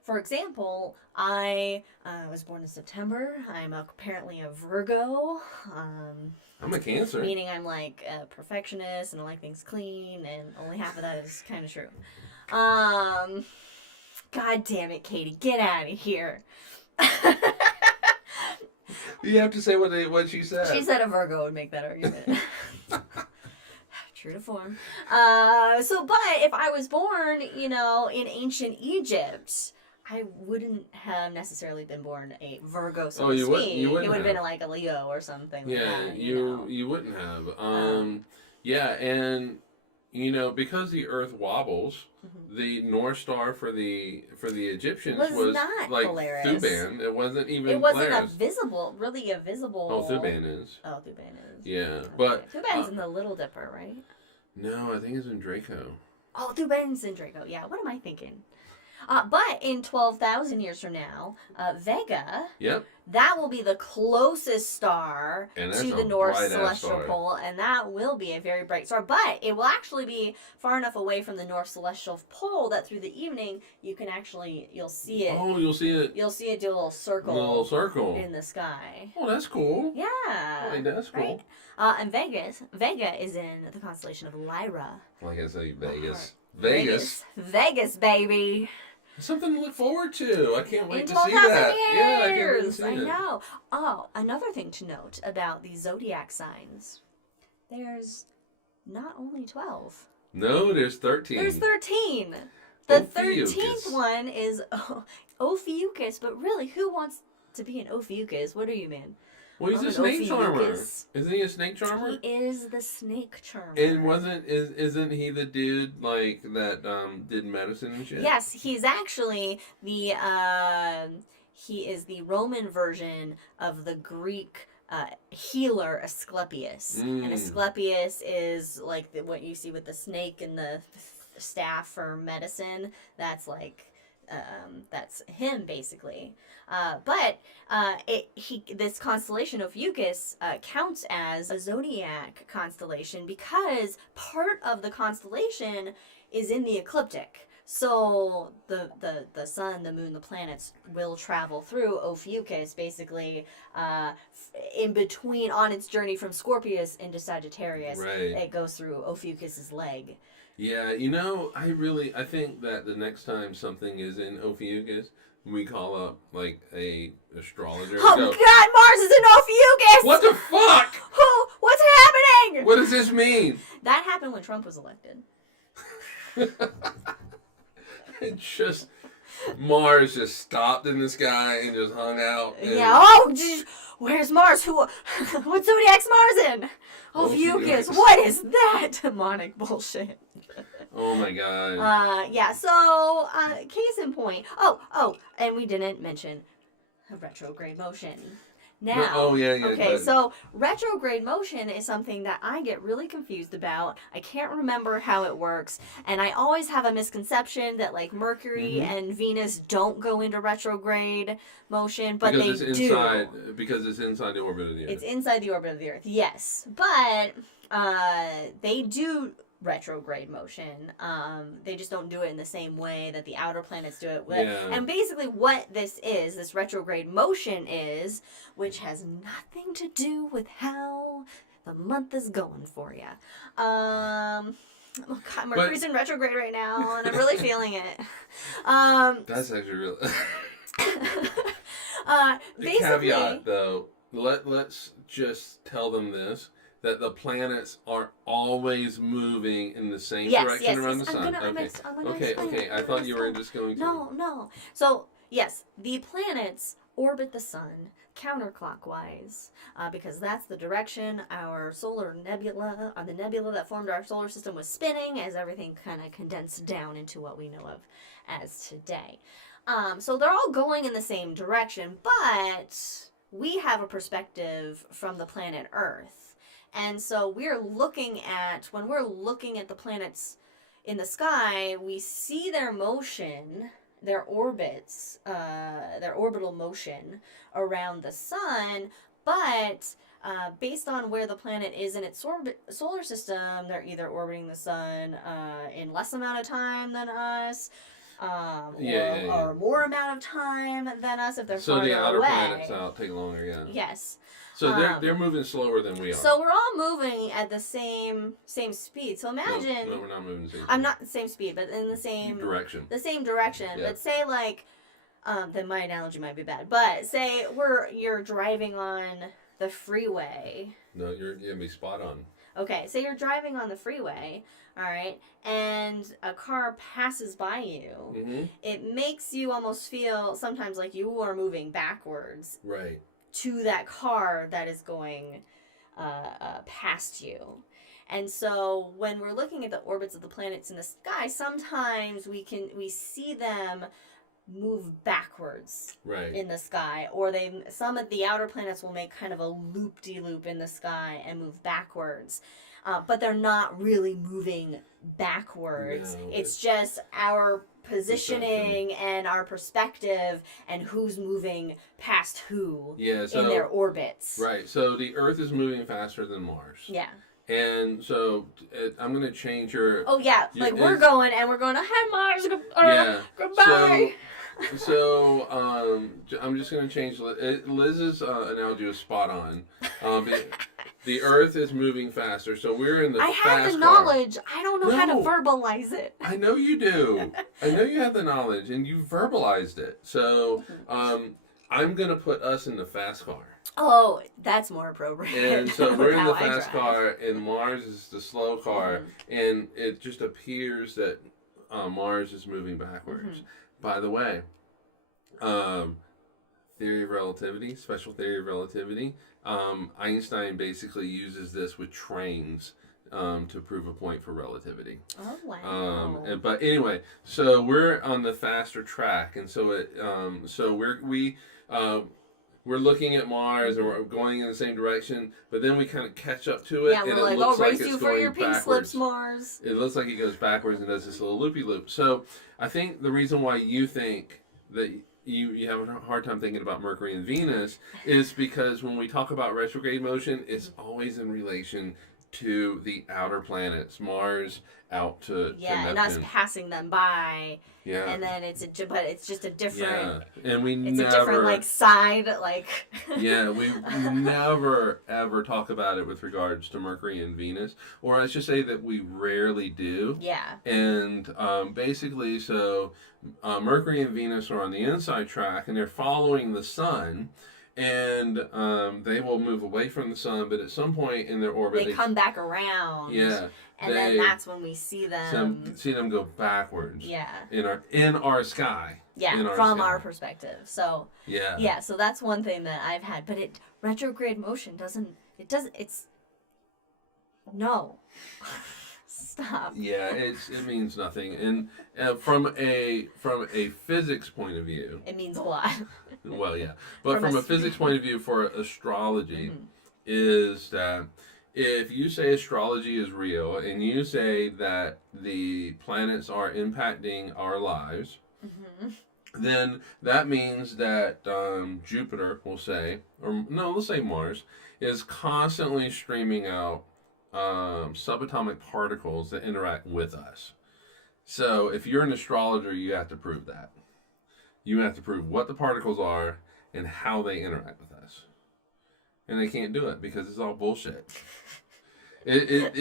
for example, I was born in September. I'm apparently a Virgo. I'm a Cancer. Meaning I'm like a perfectionist and I like things clean, and only half of that is kind of true. God damn it, Katie, get out of here. You have to say what she said. She said a Virgo would make that argument. True to form. But if I was born, in ancient Egypt, I wouldn't have necessarily been born a Virgo, so to speak. You wouldn't. It would have been like a Leo or something. Yeah, like that, you wouldn't have. Yeah, and because the Earth wobbles, the North Star for the Egyptians was not like Polaris. Thuban. It wasn't even. It wasn't Polaris. really a visible. Oh, Thuban is. Oh, Thuban is. Yeah, okay. but Thuban's in the Little Dipper, right? No, I think it's in Draco. Oh, Thuban's in Draco. Yeah, what am I thinking? But in 12,000 years from now, Vega, that will be the closest star to the North Celestial Pole, and that will be a very bright star. But it will actually be far enough away from the North Celestial Pole that through the evening you'll see it. Oh, you'll see it. You'll see it do a little circle in the sky. Oh, that's cool. Yeah. Oh, that's cool. Right? And Vega is in the constellation of Lyra. Like I say, Vegas, baby. Something to look forward to. I can't wait in to see that. Years. Yeah, I can't wait to see it. I know. Oh, another thing to note about the zodiac signs. There's not only 12. No, there's 13. There's 13. The 13th one is Ophiuchus, but really, who wants to be an Ophiuchus? What do you mean? Well, he's a snake charmer. Isn't he a snake charmer? He is the snake charmer. And isn't he the dude that did medicine and shit? Yes, he's actually he is the Roman version of the Greek healer Asclepius. And Asclepius is like what you see with the snake and the staff for medicine. That's that's him basically. This constellation of Ophiuchus counts as a zodiac constellation because part of the constellation is in the ecliptic. So the sun, the moon, the planets will travel through Ophiuchus basically in between on its journey from Scorpius into Sagittarius. Right. It goes through Ophiuchus's leg. Yeah, I think that the next time something is in Ophiuchus, we call up like a astrologer. Oh God, Mars is in Ophiuchus! What the fuck? What's happening? What does this mean? That happened when Trump was elected. It's just Mars just stopped in the sky and just hung out. Where's Mars? What zodiac's Mars in? Ophiuchus. What is that demonic bullshit? Oh my God. So case in point. Oh, and we didn't mention retrograde motion. Now, okay, so retrograde motion is something that I get really confused about. I can't remember how it works, and I always have a misconception that like Mercury and Venus don't go into retrograde motion, but they do. Because it's inside the orbit of the Earth. It's inside the orbit of the Earth, yes. But they do retrograde motion. They just don't do it in the same way that the outer planets do it. And basically what this retrograde motion is, which has nothing to do with how the month is going for you. God, Mercury's in retrograde right now, and I'm really feeling it. That's actually real. Basically, caveat, though, let's just tell them this. that the planets are always moving in the same direction around the sun. Okay. I thought you were just going to. No. So, yes, the planets orbit the sun counterclockwise because that's the direction our solar nebula, the nebula that formed our solar system, was spinning as everything kind of condensed down into what we know of as today. So they're all going in the same direction, but we have a perspective from the planet Earth. And so when we're looking at the planets in the sky, we see their motion, their orbits, their orbital motion around the sun, but based on where the planet is in its solar system, they're either orbiting the sun in less amount of time than us, or more amount of time than us if they're farther away. So the outer planets out take longer, yeah. Yes. So they're moving slower than we are. So we're all moving at the same speed. So imagine. No, we're not moving the same speed. I'm not the same speed, but in the same direction. The same direction. Yeah. But say like, then my analogy might be bad. But say you're driving on the freeway. No, you're gonna be spot on. Okay, say you're driving on the freeway, all right, and a car passes by you. Mm-hmm. It makes you almost feel sometimes like you are moving backwards. Right. To that car that is going past you. And so when we're looking at the orbits of the planets in the sky, sometimes we see them move backwards in the sky, or some of the outer planets will make kind of a loop-de-loop in the sky and move backwards. But they're not really moving backwards. No, it's just our positioning and our perspective and who's moving past who in their orbits. Right. So the Earth is moving faster than Mars. Yeah. And so I'm going to change your... Oh, yeah. We're going, hi, Mars. Goodbye. So I'm just going to change... Liz's analogy was spot on. The Earth is moving faster, so we're in the fast car. I have the knowledge. I don't know how to verbalize it. I know you do. I know you have the knowledge, and you verbalized it. So I'm going to put us in the fast car. Oh, that's more appropriate. And so we're in the fast car, and Mars is the slow car, and it just appears that Mars is moving backwards. By the way, theory of relativity, special theory of relativity, Einstein basically uses this with trains to prove a point for relativity. Oh, wow. But anyway, so we're on the faster track, and so we're looking at Mars and we're going in the same direction, but then we kind of catch up to it, and it like, looks like race it's you going for your pink backwards. slips, Mars. It looks like it goes backwards and does this little loopy-loop. So I think the reason why you think that you have a hard time thinking about Mercury and Venus is because when we talk about retrograde motion, it's always in relation to the outer planets, Mars out to Neptune. And us passing them by. Yeah. And then it's just a different. Yeah. And it's a different side Yeah, we never ever talk about it with regards to Mercury and Venus, or I should say that we rarely do. Yeah. And basically, so Mercury and Venus are on the inside track, and they're following the sun. And they will move away from the sun, but at some point in their orbit, they come back around. Yeah. And then that's when we see them. See them go backwards. Yeah. In our sky. Yeah, from our perspective. So. Yeah. Yeah, so that's one thing that I've had, but retrograde motion no. Stop. Yeah, it means nothing, and from a physics point of view, it means a lot. Well, yeah, but from a physics point of view for astrology, is that if you say astrology is real and you say that the planets are impacting our lives, then that means that Jupiter, we'll say, or no, let's say Mars, is constantly streaming out subatomic particles that interact with us. So if you're an astrologer, you have to prove that. You have to prove what the particles are and how they interact with us. And they can't do it because it's all bullshit. It's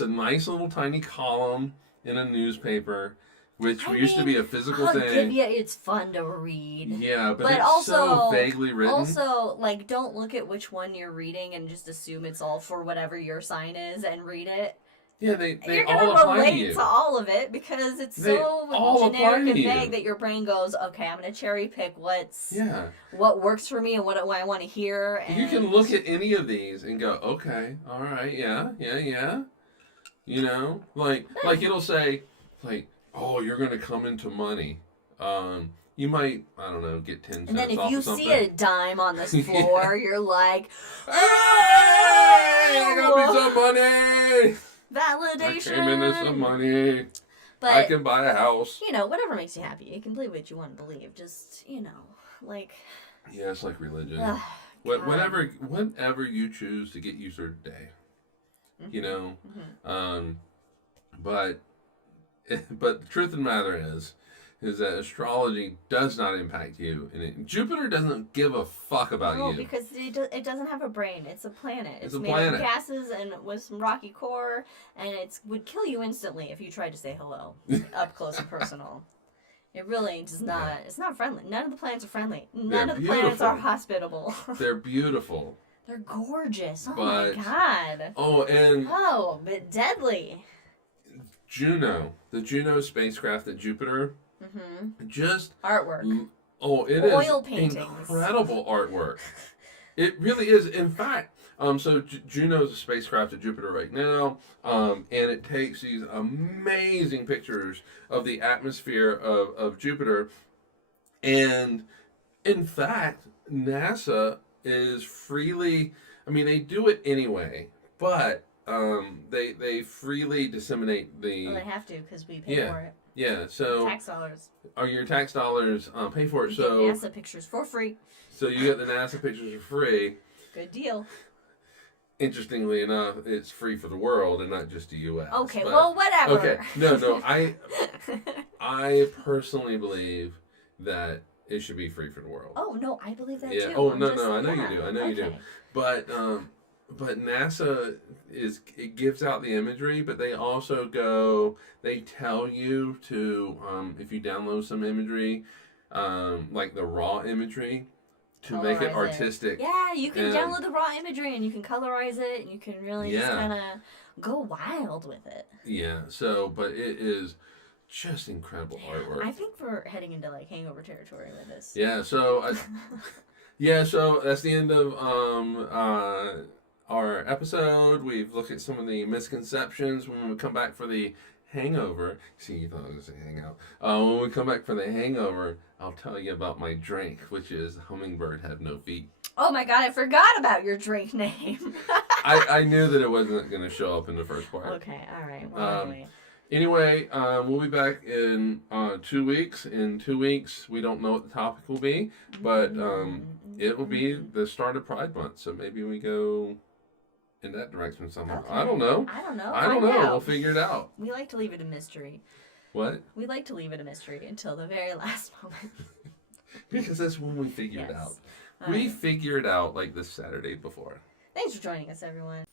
a nice little tiny column in a newspaper which used to be a physical I'll thing. give you, it's fun to read. Yeah, but it's also, so vaguely written. Also, like, don't look at which one you're reading and just assume it's all for whatever your sign is and read it. Yeah, they You're all gonna apply to relate you. to all of it because it's so generic and vague that your brain goes, okay, I'm gonna cherry pick what works for me and what I want to hear. And you can look at any of these and go, okay, all right, yeah. You know, like it'll say, like, oh, you're gonna come into money. You might, I don't know, get 10 cents. And then if off you of something. see a dime on this floor, you're like, hey, I got me some money. Validation. I came into some money. But I can buy a house. You know, whatever makes you happy. You can believe what you want to believe. Just, you know, like. Yeah, it's like religion. Whatever you choose to get you through the day. Mm-hmm. You know, but the truth of the matter is that astrology does not impact you. And Jupiter doesn't give a fuck about you. No, because it doesn't have a brain. It's a planet. It's made planet. of gases and with some rocky core, and it would kill you instantly if you tried to say hello up close and personal. It really does not. Yeah. It's not friendly. None of the planets are friendly. None of the planets are hospitable. They're beautiful. They're gorgeous. Oh my god. But deadly. Juno, the Juno spacecraft at Jupiter. Mm-hmm. Just artwork. It oil is paintings. Incredible artwork. It really is. In fact, so Juno's a spacecraft at Jupiter right now, and it takes these amazing pictures of the atmosphere of Jupiter. And in fact, NASA is freely. I mean, they do it anyway, but they freely disseminate the. Well, they have to because we pay for it. Yeah, so tax dollars. Your tax dollars pay for it. You get NASA pictures for free. So you get the NASA pictures for free. Good deal. Interestingly enough, it's free for the world and not just the U.S. Okay, well, whatever. Okay, no, I personally believe that it should be free for the world. Oh no, I believe that too. Yeah. Oh no, I know you do. I know you do. But NASA it gives out the imagery, but they also they tell you to if you download some imagery, like the raw imagery, to make it artistic. Yeah, you can download the raw imagery and you can colorize it and you can really just kind of go wild with it. Yeah, but it is just incredible artwork. I think we're heading into like hangover territory with this. Yeah, so so that's the end of our episode. We've looked at some of the misconceptions. When we come back for the hangover, see, you thought I was going to say hangout. When we come back for the hangover, I'll tell you about my drink, which is Hummingbird Had No Feet. Oh my god, I forgot about your drink name. I knew that it wasn't going to show up in the first part. Okay, alright. Well, anyway, we'll be back in 2 weeks. In 2 weeks, we don't know what the topic will be, but it will be the start of Pride Month, so maybe we go in that direction somehow. Okay. I don't know. We'll figure it out. We like to leave it a mystery. What? We like to leave it a mystery until the very last moment. Because that's when we figure it out. We figure it out like the Saturday before. Thanks for joining us, everyone.